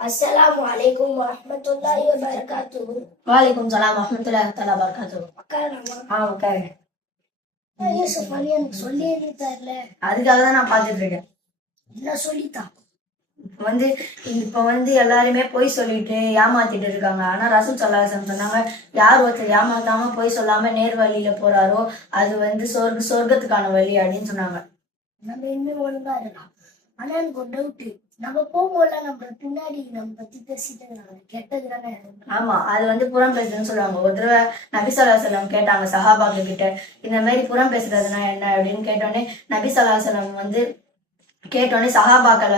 Assalamualaikum warahmatullahi wabarakatuh. Waalaikumsalam warahmatullahi wabarakatuh. உட்காரு. யூசுப் அலி எனக்கு சொல்லி தரல. அதுக்காக தான் நான் பார்த்துட்டு இருக்கேன். என்ன சொல்லித்தான் இப்ப எல்லாருமே பொய் சொல்லிட்டு ஏமாத்திட்டு இருக்காங்க. ஆனா ரசூல் ஸல்லல்லாஹு அலைஹி வஸல்லம் சொன்னாங்க, யார் ஒருத்தர் ஏமாத்தாம பொய் சொல்லாம நேர் வழியில போறாரோ அது சொர்க்கத்துக்கான வழி அப்படின்னு சொன்னாங்க. நம்ம இனிமே ஒழுங்கா இருக்கலாம். ஆனா எனக்கு ஒரு டவுட், நம்ம போகும்போது நம்ம பின்னாடி நம்ம பத்தி பேசிட்டு கெட்டது தானே. ஆமா, அது புறம் பேசுறதுன்னு சொல்லுவாங்க. ஒரு தடவை நபி ஸல்லல்லாஹு அலைஹி வஸல்லம் கேட்டாங்க சஹாபாக்கள் கிட்ட, இந்த மாதிரி புறம் பேசுறதுனா என்ன அப்படின்னு கேட்டோடனே நபி ஸல்லல்லாஹு அலைஹி வஸல்லம் கேட்டோடனே சஹாபாக்கள்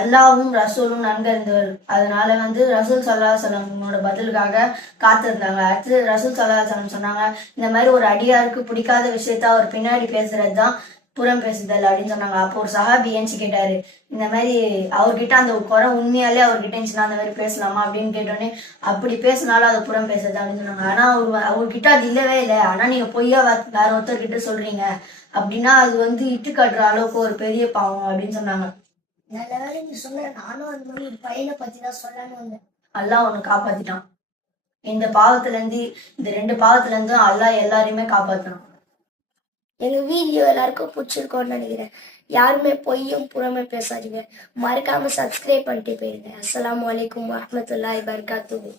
அல்லாவும் ரசூலும் நன்கறிந்தவர், அதனால ரசூல் ஸல்லல்லாஹு அலைஹி வஸல்லமோட பதிலுக்காக காத்திருந்தாங்க. அடுத்து ரசூல் ஸல்லல்லாஹு அலைஹி வஸல்லம் சொன்னாங்க, இந்த மாதிரி ஒரு அடியாருக்கு பிடிக்காத விஷயத்த அவர் பின்னாடி பேசுறதுதான் புறம் பேசுதல் அப்படின்னு சொன்னாங்க. அப்போ ஒரு சஹாபி ஏஞ்சி கேட்டாரு, இந்த மாதிரி அவர்கிட்ட அந்த குறை உண்மையாலே அவர்கிட்ட இருந்துச்சுன்னா அந்த மாதிரி பேசலாமா அப்படின்னு கேட்டோடனே, அப்படி பேசினாலும் அது புறம் பேசுறது அப்படின்னு சொன்னாங்க. ஆனா அவர்கிட்ட அது இல்லவே இல்லை, ஆனா நீங்க பொய்யா வேற ஒருத்தர்கிட்ட சொல்றீங்க அப்படின்னா அது இட்டு காட்டுற அளவுக்கு ஒரு பெரிய பாவம் அப்படின்னு சொன்னாங்க. நல்ல வேலை நீ சொன்ன, நானும் அந்த மாதிரி ஒரு பையனை பத்தி தான் சொல்லலான்னு வந்தேன். அல்லாஹ் ஒண்ணு காப்பாத்திட்டான். இந்த 2 பாவத்துல இருந்து அல்லாஹ் எல்லாரையுமே காப்பாத்தணும். எங்க வீடியோ எல்லாருக்கும் பிடிச்சிருக்கோன்னு நினைக்கிறேன். யாருமே பொய்யும் புறமே பேசாதீங்க. மறக்காம சப்ஸ்கிரைப் பண்ணிட்டு போயிருங்க. அஸ்ஸலாமு அலைக்கும் வரஹ்மத்துல்லாஹி வபரகாத்துஹு.